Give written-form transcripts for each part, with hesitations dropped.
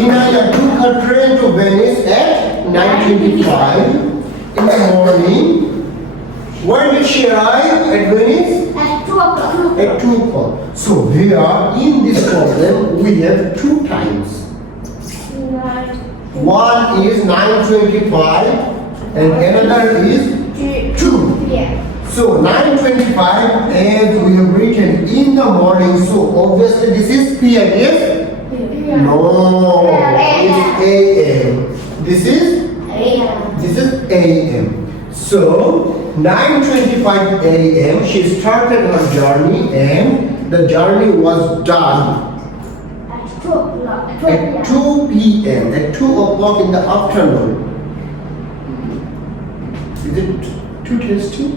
Inaya took her train to Venice at 9:25 in the morning. When did she arrive at Venice? At 2 o'clock. At 2 o'clock. So here in this problem we have two times. One is 9:25 and another is 2. Yeah. So 9:25 as we have written in the morning. So obviously this is PM, yes? No, it's AM. This is AM. So 9:25 AM she started her journey and the journey was done At 2 o'clock. at 2 PM, at 2 o'clock in the afternoon. Is it too tasty?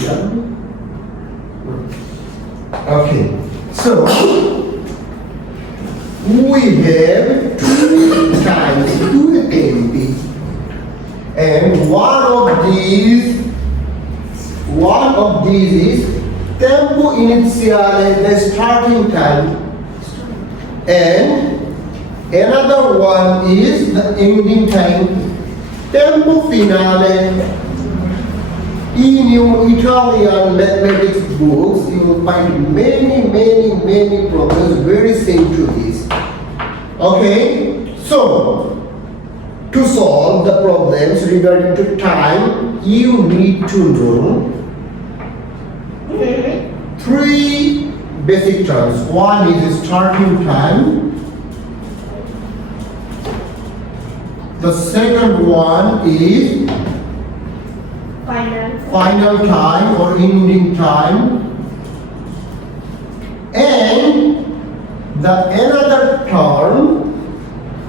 Yeah. Okay. So we have two times 2 MP. And one of these is tempo iniziale, the starting time, and another one is the ending time, tempo finale. In your Italian mathematics books, you will find many problems very same to this. Okay, so to solve the problems regarding to time, you need to know three basic terms. One is starting time. The second one is final time or ending time. And the another term,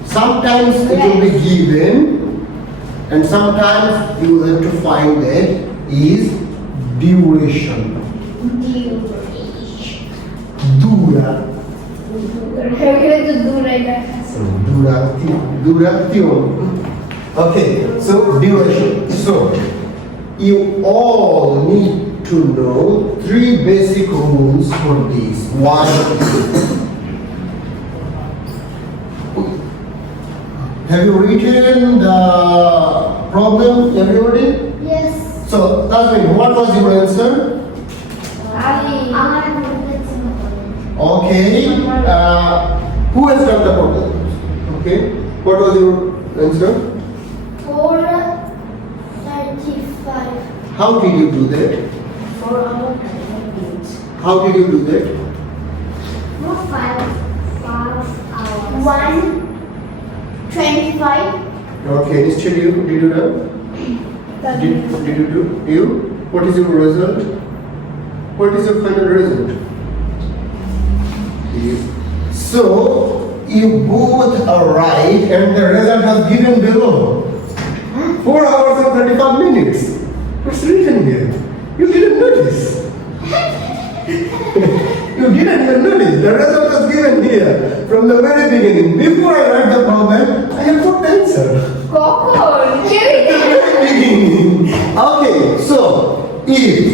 sometimes it will be given and sometimes you will have to find it, is duration. Dura. Duration. Okay, so duration. So you all need to know three basic rules for this. One, have you written the problem, everybody? Yes. So that's mean, what was your answer? Okay. Who has done the problem? Okay. What was your answer? 4:35. How did you do that? 4 hours. How did you do that? 5 hours. 1:25. Okay, did you do? Did you do? You? What is your result? What is your final result? Yes. So you both are right, and the result was given below. 4 hours and 35 minutes. What's written here? You didn't notice. You didn't even notice. The result was given here from the very beginning. Before I write the problem, I have put the answer. Okay, so if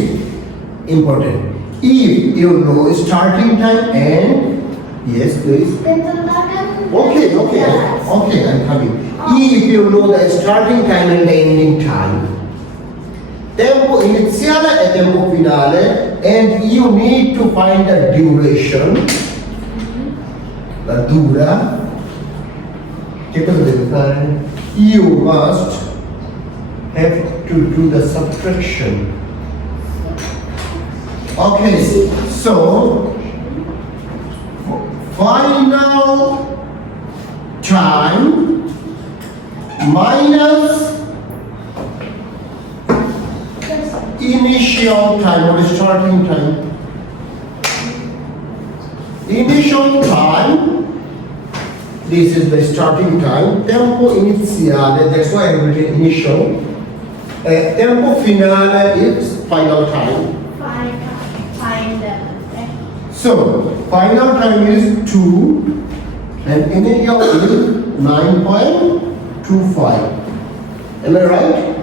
you know starting time and yes, please. Okay, I'm coming. If you know the starting time and the ending time, tempo iniziale e tempo finale, and you need to find the duration, la dura. Che cosa devi fare? You must have to do the subtraction. Okay, so final time minus initial time or starting time. Initial time, this is the starting time. Tempo iniziale, that's why I written initial. Tempo finale is final time. So, final time is 2 and initial is 9.25. Am I right?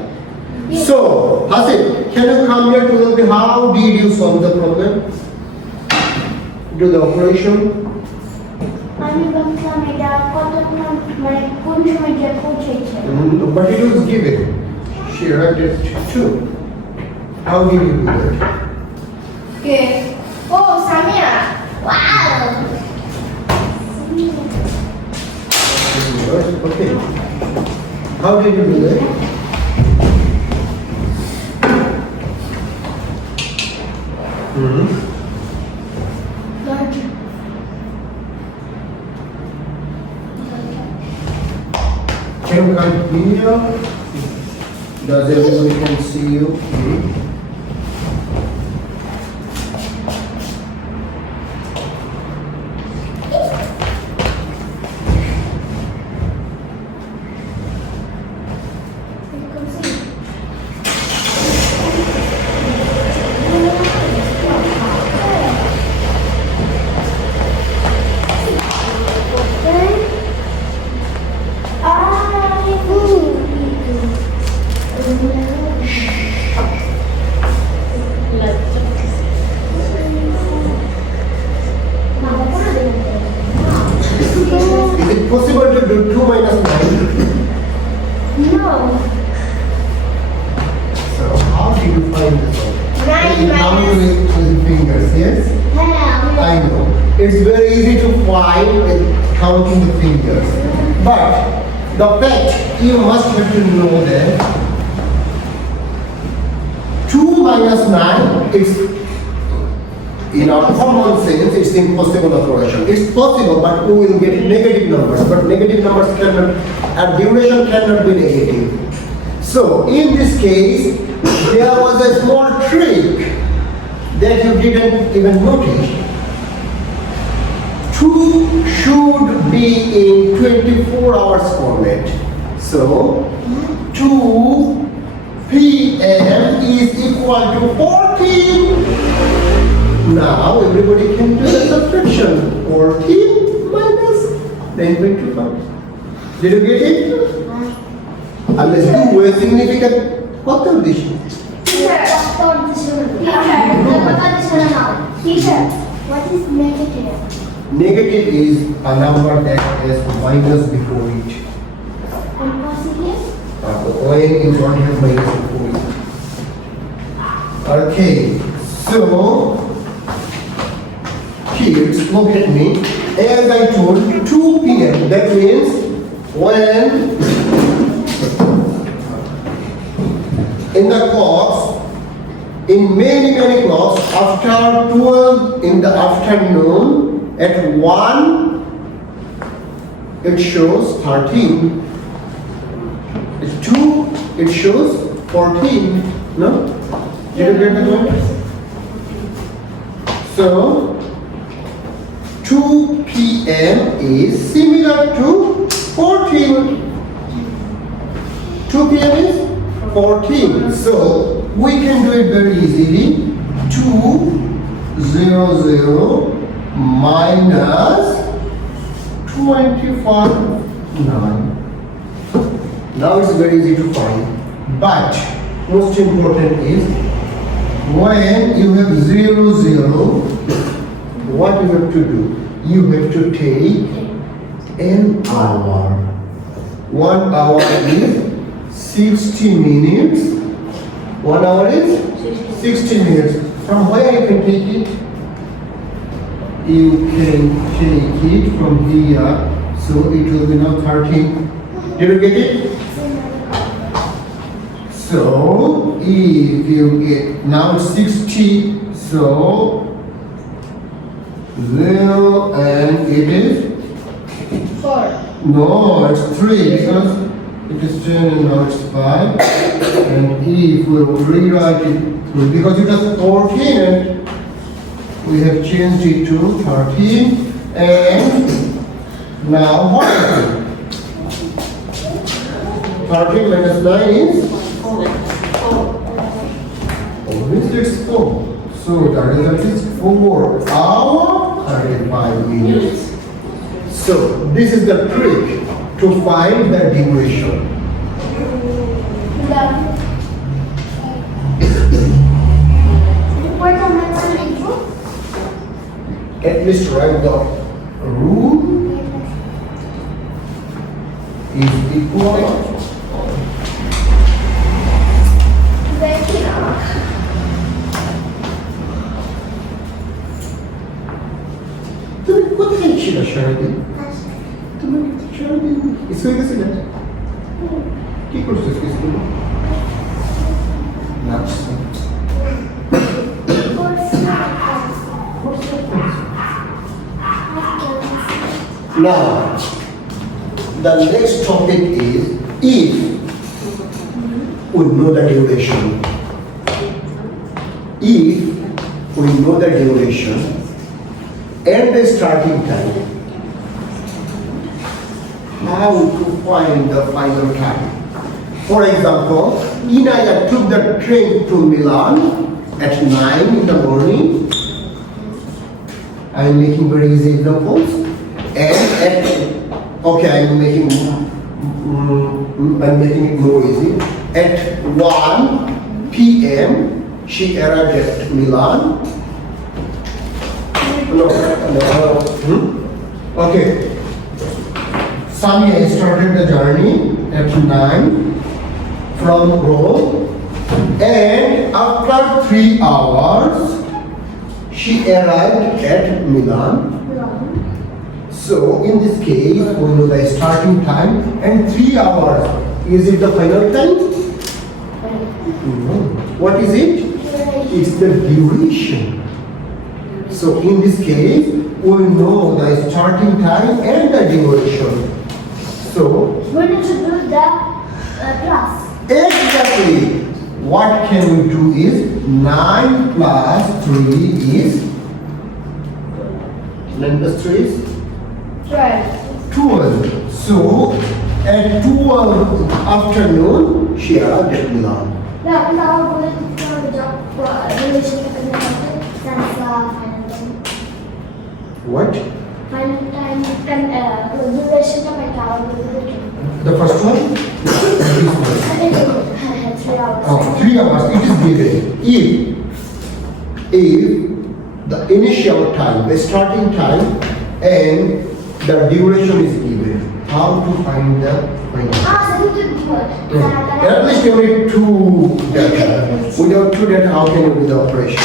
So, Hasib, can you come here to tell me how did you solve the problem? Do the operation. আমি বললাম এটা কতক্ষণ মানে কোন সময় যে পৌঁছেছে But it was given. She wrote it too. How did you do that? Okay. Oh, Samia. Wow. Okay. How did you do that? Can you come here? Does everybody can see you? Is it possible to do 2 minus 9? No. So how did you find this one? 9 You count minus. with fingers, yes? Yeah. I know. It's very easy to find with counting the fingers. But the fact you must have to know that 2 minus 9 is, in our common sense, it's impossible operation. It's possible, but we will get negative numbers. But negative numbers cannot, and duration cannot be negative. So in this case, there was a small trick that you didn't even notice. 2 should be in 24 hours format. So 2 p.m. is equal to 14. Now everybody can do the subtraction. 14 minus 9.25. Did you get it? Unless you were significant. What are these? Teacher, what is negative? Negative is a number that has minus before it. And positive? When you don't have minus before it. Okay, so kids, look at me. As I told you, 2 p.m. That means when in the clocks, in many clocks, after 12 in the afternoon, at 1, it shows 13. At 2, it shows 14. No? Did you get the point? So, 2 p.m. is similar to 14. 2 p.m. is 14. So, we can do it very easily. 200 minus 25, 9. Now it's very easy to find. But, most important is, when you have 0, what you have to do? You have to take an hour. 1 hour is 60 minutes. 1 hour is 60 minutes. From where you can take it? You can take it from here. So it will be now 13. Did you get it? So if you get now 60, so 0 and it is 4. no, it's 3 because it is 10 and now it's 5. And if we rewrite it because it was 14 and we have changed it to 13 and now what happened? 13 minus 9 is? Obviously it's 4. So the result is 4 hours 35 minutes. So this is the trick to find the duration. at least write the room is equal তুমি কোথায় ছিল সারাদিন তুমি সারাদিন স্কুলে গেছিলে কি করছো স্কুলে নাচছো Now, the next topic is if we know the duration. If we know the duration and the starting time, how to find the final time? For example, Inaya took the train to Milan at 9 in the morning. I am making very easy examples. And at, okay, I'm making it more easy. At 1 p.m. she arrived at Milan. No. Okay. Samia started the journey at 9 from Rome, and after 3 hours she arrived at Milan. So in this case, we know the starting time and 3 hours. Is it the final time? No. What is it? It's the duration. So in this case, we know the starting time and the duration. So we need to do the class. Exactly. What can we do is 9 plus 3 is 9 plus 3 is 12. So at 12 afternoon she arrived at Milan. Now we're going to do the relationship and the that's final time. What? Final time relationship and The first one? This one. 3 hours. Oh, 3 hours. It is given. If the initial time, the starting time, and the duration is given, how to find the final time? So you did what? At least you need 2 data. Without 2 data, how can you do the operation?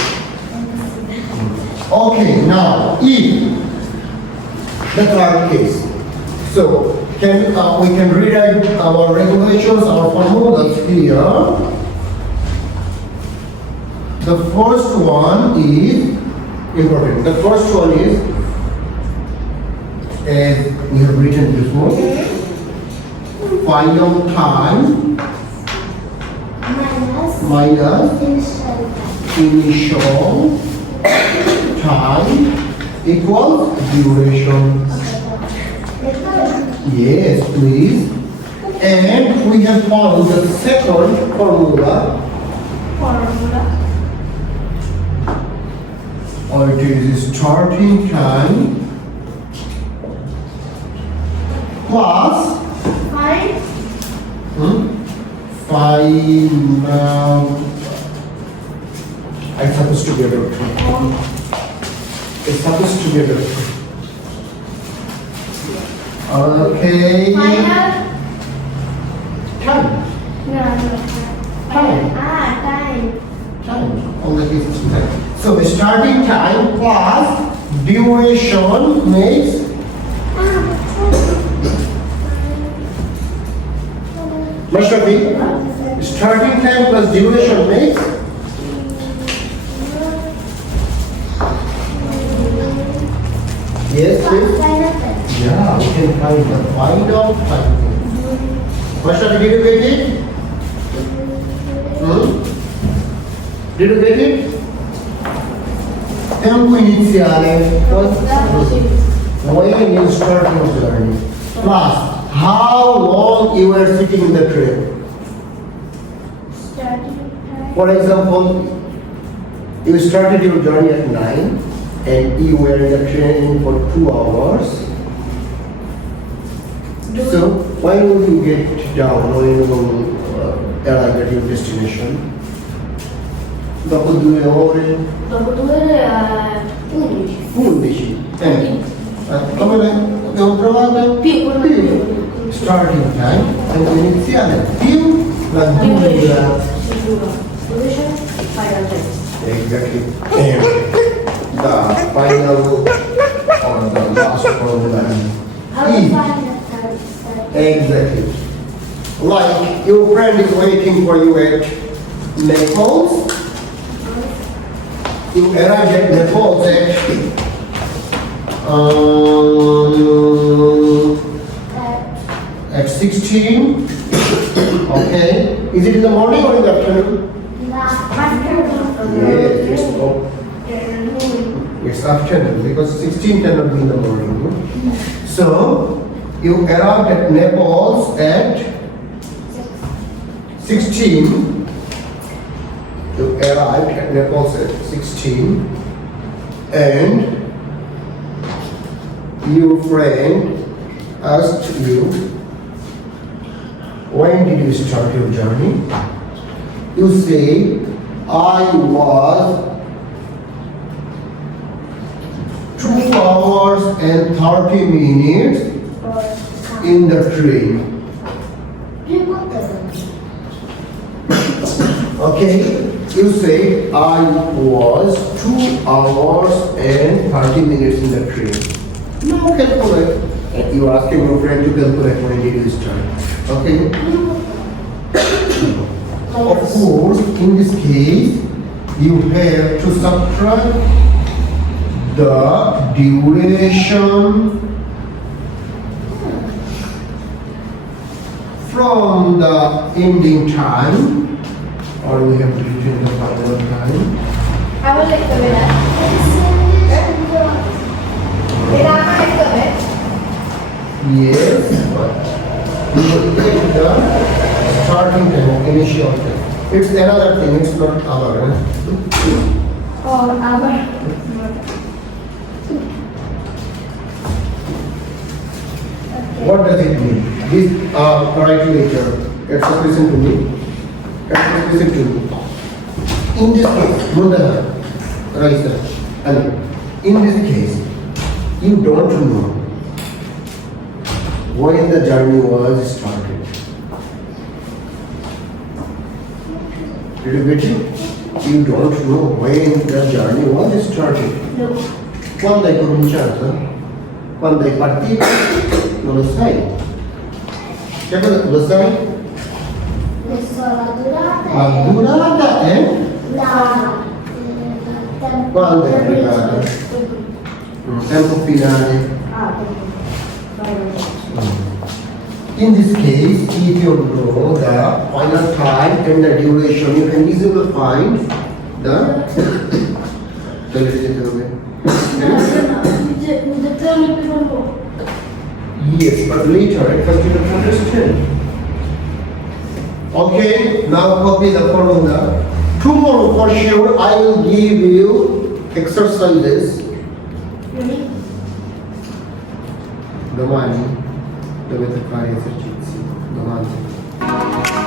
Okay, now if the third case. So we can rewrite our regulations, our formulas here. The first one is important. The first one is, as we have written before, final time minus initial time equals duration. Yes, please. And we have found the second formula. Or it is starting time plus final. I'm supposed to be a doctor. It's supposed to be a doctor. Okay. Final? Time. No. Time. Time. Time. Only this is time. So the starting time plus duration makes must be starting time plus duration makes yes, please. Yeah, we can find the final time. Must did you get it? Did you get it? Tempo iniziale when you start your journey plus how long you were sitting in the train. For example, you started your journey at 9 and you were in the train for 2 hours. So why don't you get down when you arrive at your destination? dopo 2 ore, Dopo 2 ore 11. 11. Come l'abbiamo trovata? Più. Starting time, tempo iniziale, più la durata. Dove c'è? Final test. Exactly. And the final or the last problem How to is find the time? exactly like your friend is waiting for you at Naples. You arrive at Naples at 16. Okay. Is it in the morning or in the afternoon? Yes, it's afternoon because 16 cannot be in the morning. No? So you arrived at Naples at 16. You arrived at Naples at 16, and your friend asked you, when did you start your journey? You say, I was 2 hours and 30 minutes in the train. Okay, you say, I was 2 hours and 30 minutes in the train. No, calculate. You are asking your friend to calculate when did you start. Okay? Of course, in this case, you have to subtract the duration from the ending time, or we have to return the final time. I will like the minute. Yes, we will take the starting time, initial time. It's another thing, it's not our. Or our. What does it mean? This calculator, let's listen to me. Let's listen to me. In this case, Mundana, Raisa, Ali, in this case, you don't know when the journey was started. Did you get it? You don't know when the journey was started. No. Quando hai cominciato? Quando hai partito? Non lo sai. Che cosa lo sai? Adesso la durata. La durata è quando è arrivato? Tempo finale. In this case, if you know the final time and the duration, you can easily find the. Yes, but later it first you have to understand. Okay, now copy the formula. Tomorrow for sure I will give you exercises. Domani dovete fare esercizi. Domani.